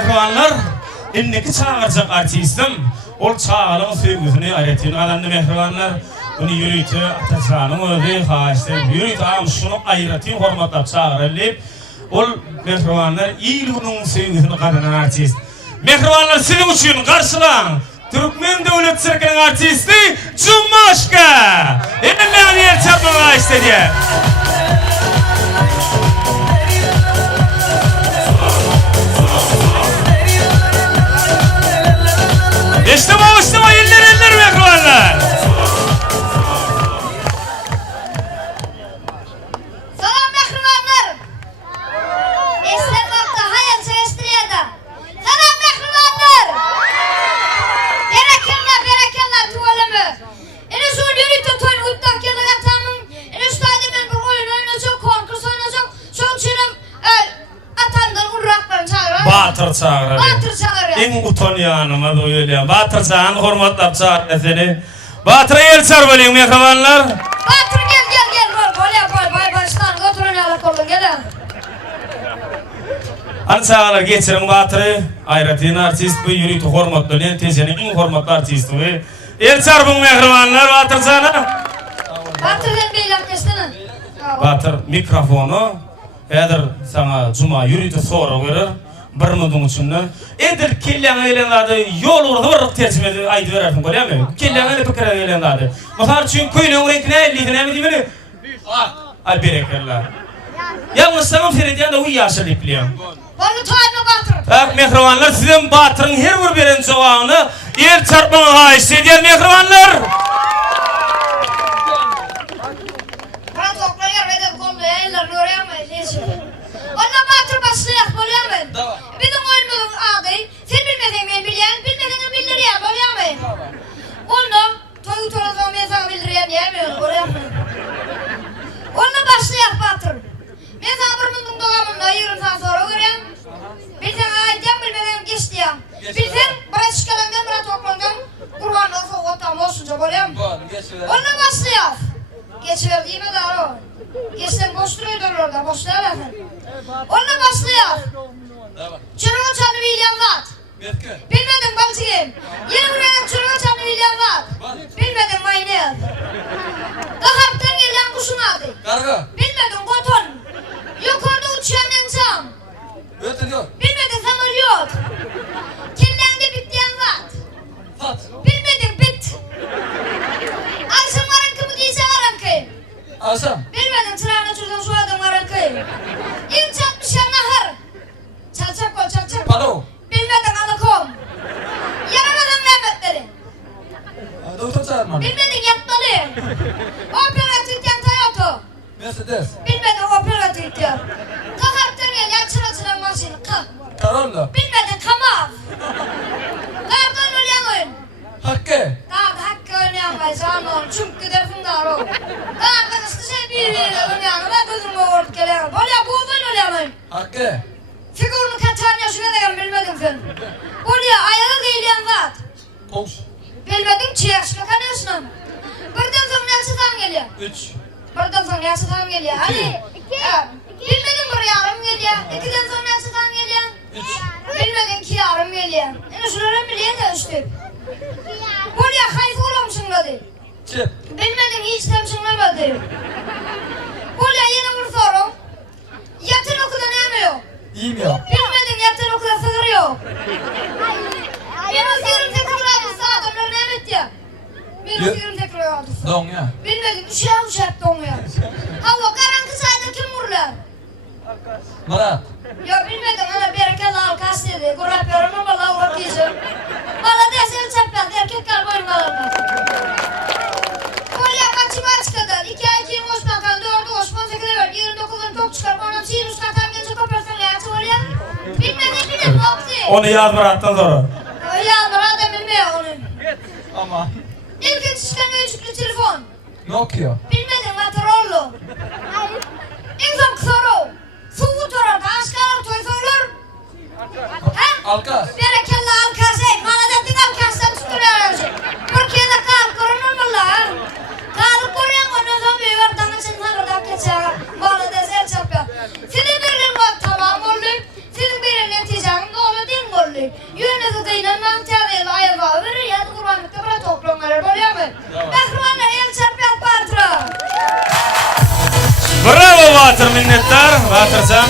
Mehribanlar, inneki çağıracak artistim. Ol çağalın söýgüsini aýratyn adamdy mehribanlar. Bunu yürütü ataşanın özü haýşy yürütü am şunu aýratyn hormatlap çağırıp ol mehribanlar ýylygynyň söýgüsini garanan artist. Mehribanlar sizin üçin garşylan Türkmen Döwlet Sirkiniň artisti Cummaşka. Eňden ýer çapmaga istedi. İşte eller mehribanlar. Salam mehribanlar. Esnafta hayat çeşitliyada. Salam mehribanlar. Berekallah tuvalımı. Ene şu yürüyüp toyun uttak yılına tamam. Ene şu tadimen bir oyun oynayacak, konkurs oynayacak. Çok çürüm atandan urraklarını çağırır. Batır çağırır. Batır çağırır. En utanyanıma da öyle. Batır çağırın hormatlap çağırır seni. Batır'a yer çağır böyleyim mehribanlar. Batır gel. Bay başkan götürün ala kolun gel. Ançağlar geçirin Batır'ı. Aýratyn artist bu yürüytü hormatlanan tezenin en hormatly artisti bu. Yer çağır bu mehribanlar Batır çağırın. Batır'dan beylap geçtinin. Batır mikrofonu häzir sana Cuma yürüytü soru verir. Bir minutyň içinde. Endir kelleň eýlenlerde ýol urdy bir tercüme aýdyp bererdim bolýarmy? Kelleň ele pikir eýlenlerde. Masal üçin köýleň renkine ellidi näme diýmeli? Al berekellah. Ýalňyş sanam Ferediýan da u ýaşylyk bilýär. Bolu toýma Batır. Bak mehribanlar sizin Batyryň her bir beren jogabyny ýer çarpmaga haýsy edýär mehribanlar. Protokol ýerde golda eller görýärmi? Onda Batır başlaýak bolýarmy? Bizim oýnumyň ady, sen bilmesen men bilýän, bilmesen bildirýär bolýarmy? Onda toýu torazam men sana bildirýän ýermi bolýarmy? Onda başlaýak Batır. Men sana bir mundun dogamynda ýygrym sana soraw berýän. Bilsen aýdýan bilmesen geçdiýän. Bilsen bir şikalandan bir toklandan Kurban olsun otam olsunca bolýarmy? Onda başlaýak. Geçiverdiğime de o. Geçten boş duruyordur orada, boşluğa bakın. Onunla başlıyor. Çürüğü çanı William Watt. Bilmedim balcığım. Yeni buraya çürüğü çanı William Watt. Bilmedim Maynel. Kahaptan gelen kuşun adı. Karga. Bilmedim Koton. Yukarıda uçuyan ensam. Bilmedim Samolyot. Kirlendi bitleyen Watt. Bilmedim bit. Akşam arankı mı değilse arankı. Asam. Bilmedim çırağına çırdan şu adam arankı. İlk çatmışan nahar. Çalçak kol çalçak. Palo. Bilmedim anakom. Yaramadım Mehmetleri. Doktor çağırma. Bilmedim yatmalı. Operatiften Toyota. Mercedes. Bilmedim operatiften. Kaharptan gel yakçıra maşini kalk. Corolla. Bilmedim kamav. Kardan oynayan oyun. Hakkı. Dağda hakkı oynayamayız anam. Çünkü dersin dağda o. Dağda ıskışa birbiriyle oynayan. Ben gözümü orta gelen. Bolya bu uzun oynayan oyun. Hakkı. Figurunu kaçan yaşına da bilmedim sen. Bolya ayağı giyleyen var. Koş. Bilmedim çi yaşına kanıyorsun. Birden sonra yaşıdan geliyor. 3. Birden sonra yaşıdan geliyor. Hadi. Bilmedim bir yarım geliyor. 2'den sonra yaşıdan geliyor. 3. Bilmedim ki yarım geliyor. Yani şunları bileyim de üstü. Bolya hayfı olamışsın dedi. Çip. Bilmedim hiç temşinlemedi. Bolya yeni bir soru. Yatın okulda ne yemiyor? Yemiyor. Bilmedim yatın okulda sığırıyor. Benim sığırım tekrarladı sağ adamlar ne emet ya? Benim sığırım tekrarladı sağ. Don ya. Bilmedim uşağı donuyor. Hava karanlık sayda kim vururlar? Murat. Ya bilmedim ana berekeli alkas dedi. Kurap yorunu bala uğrak yiyeceğim. Bala desel çapraz erkek kalbayım kalamaz. Kolya kaçı maç kadar. 2 ay 2 Osman kaldı. 4'ü Osman 8'e ver. 29'un top çıkar. Bana çiğ üst katan gece koparsan layatı var ya. Bilmedim Opti. Onu yaz Murat'tan sonra. Ya Murat da bilmiyor onu. Ama. İlk çıkan ölçüklü telefon. Nokia. Bilmedim Motorola. İlk son soru. Suğu torada aşklar toysa olur. Ha? Alkas. Berekella alkas ey. Maladetin alkastan tutuyor. Türkiye'de kal korunur mu lan? Kal koruyan onu zaman bir vardan için harada geçer. Malades el çapıyor. Senin birinin var tamam oldu. Senin birinin neticenin doğru değil mi? verdik. Yönünüzü değinenmem çağırıyla ayırma verir ya da kurbanlıkta bırak toplanmalar oluyor mu? Behrimanlar el çarpıyat Batır'a. Bravo Batır minnettar. Batırcan.